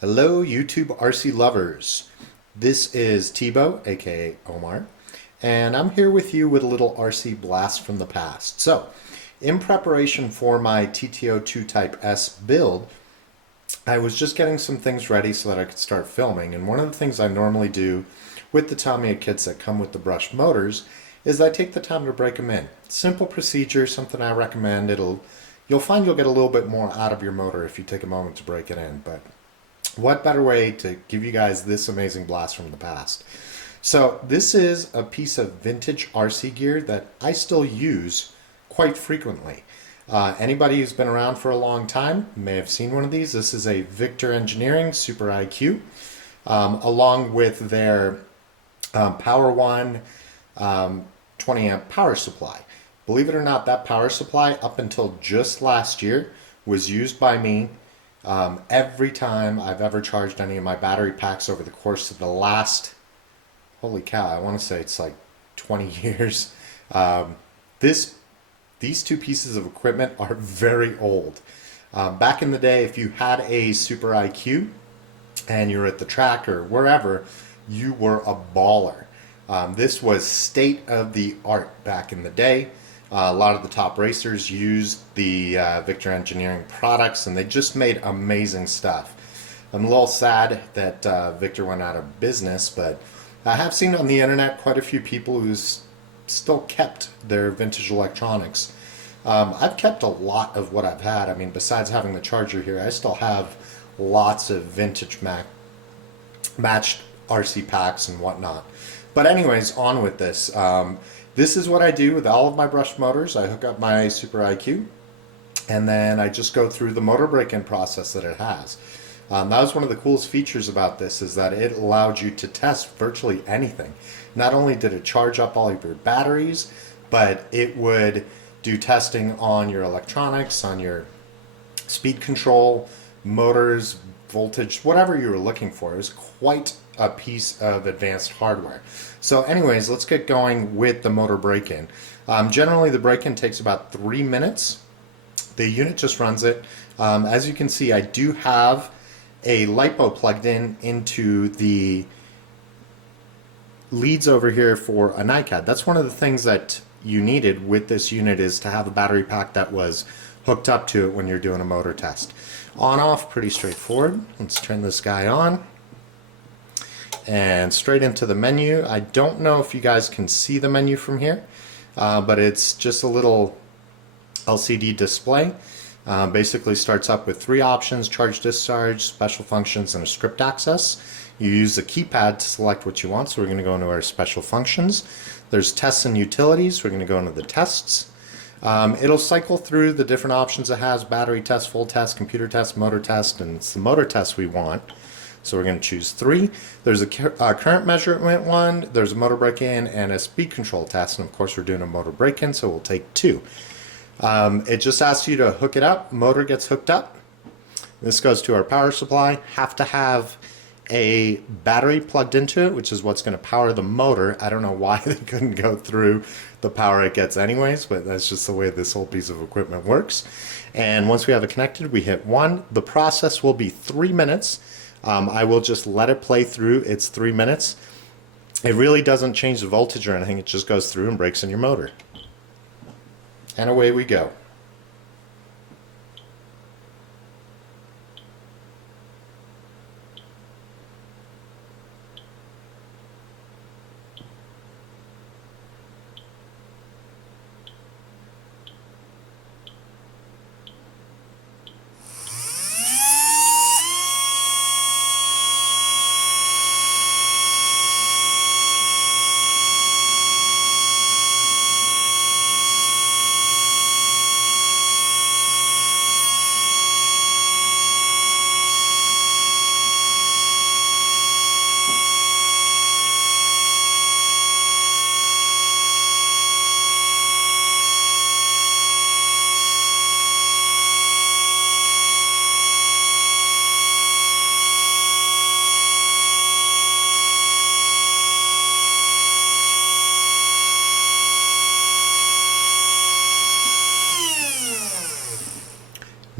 Hello, YouTube RC lovers. This is Theibault, aka Omar, and I'm here with you with a little RC blast from the past. So, in preparation for my TTO2 Type S build, I was just getting some things ready so that I could start filming. And one of the things I normally do with the Tamiya kits that come with the brushed motors is I take the time to break them in. Simple procedure, something I recommend. You'll find you'll get a little bit more out of your motor if you take a moment to break it in. But what better way to give you guys this amazing blast from the past? So this is a piece of vintage RC gear that I still use quite frequently. Anybody who's been around for a long time may have seen one of these. This is a Victor Engineering Super IQ, along with their Power One 20 amp power supply. Believe it or not, that power supply up until just last year was used by me every time I've ever charged any of my battery packs over the course of the last, holy cow, I want to say it's like 20 years. This These two pieces of equipment are very old. Back in the day, if you had a Super IQ and you're at the track or wherever, you were a baller. This was state of the art back in the day. A lot of the top racers used the Victor Engineering products, and they just made amazing stuff. I'm a little sad that Victor went out of business, but I have seen on the internet quite a few people who's still kept their vintage electronics. I've kept a lot of what I've had. I mean, besides having the charger here, I still have lots of vintage matched RC packs and whatnot. But anyways, on with this. This is what I do with all of my brushed motors. I hook up my Super IQ, and then I just go through the motor break-in process that it has. That was one of the coolest features about this, is that it allowed you to test virtually anything. Not only did it charge up all of your batteries, but it would do testing on your electronics, on your speed control, motors, voltage, whatever you were looking for. It was quite a piece of advanced hardware. So anyways, let's get going with the motor break-in. Generally the break-in takes about 3 minutes. The unit just runs it. As you can see, I do have a LiPo plugged in into the leads over here for a NiCad. That's one of the things that you needed with this unit, is to have a battery pack that was hooked up to it when you're doing a motor test. On off, pretty straightforward. Let's turn this guy on and straight into the menu. I don't know if you guys can see the menu from here, but it's just a little LCD display. Basically starts up with 3 options: charge, discharge, special functions, and a script access. You use the keypad to select what you want, so we're going to go into our special functions. There's tests and utilities. We're going to go into the tests. It'll cycle through the different options it has: battery test, full test, computer test, motor test, and it's the motor test we want. So we're going to choose 3. There's a current measurement one, there's a motor break-in, and a speed control test. And of course we're doing a motor break-in, so we'll take 2. It just asks you to hook it up. Motor gets hooked up. This goes to our power supply. Have to have a battery plugged into it, which is what's going to power the motor. I don't know why they couldn't go through the power it gets anyways, but that's just the way this whole piece of equipment works. And once we have it connected, we hit 1. The process will be 3 minutes. I will just let it play through its 3 minutes. It really doesn't change the voltage or anything. It just goes through and breaks in your motor. And away we go.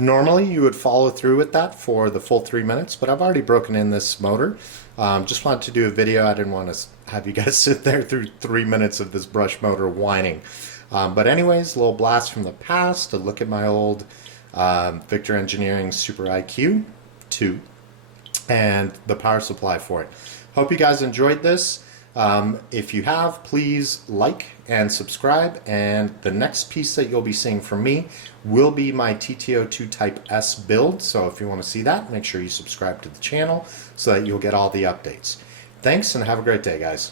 Normally you would follow through with that for the full 3 minutes, but I've already broken in this motor. Just wanted to do a video. I didn't want to have you guys sit there through 3 minutes of this brush motor whining. But anyways, a little blast from the past, a look at my old Victor Engineering Super IQ 2 and the power supply for it. Hope you guys enjoyed this. If you have, please like and subscribe, and the next piece that you'll be seeing from me will be my TTO2 Type S build, so if you want to see that, make sure you subscribe to the channel so that you'll get all the updates. Thanks, and have a great day, guys.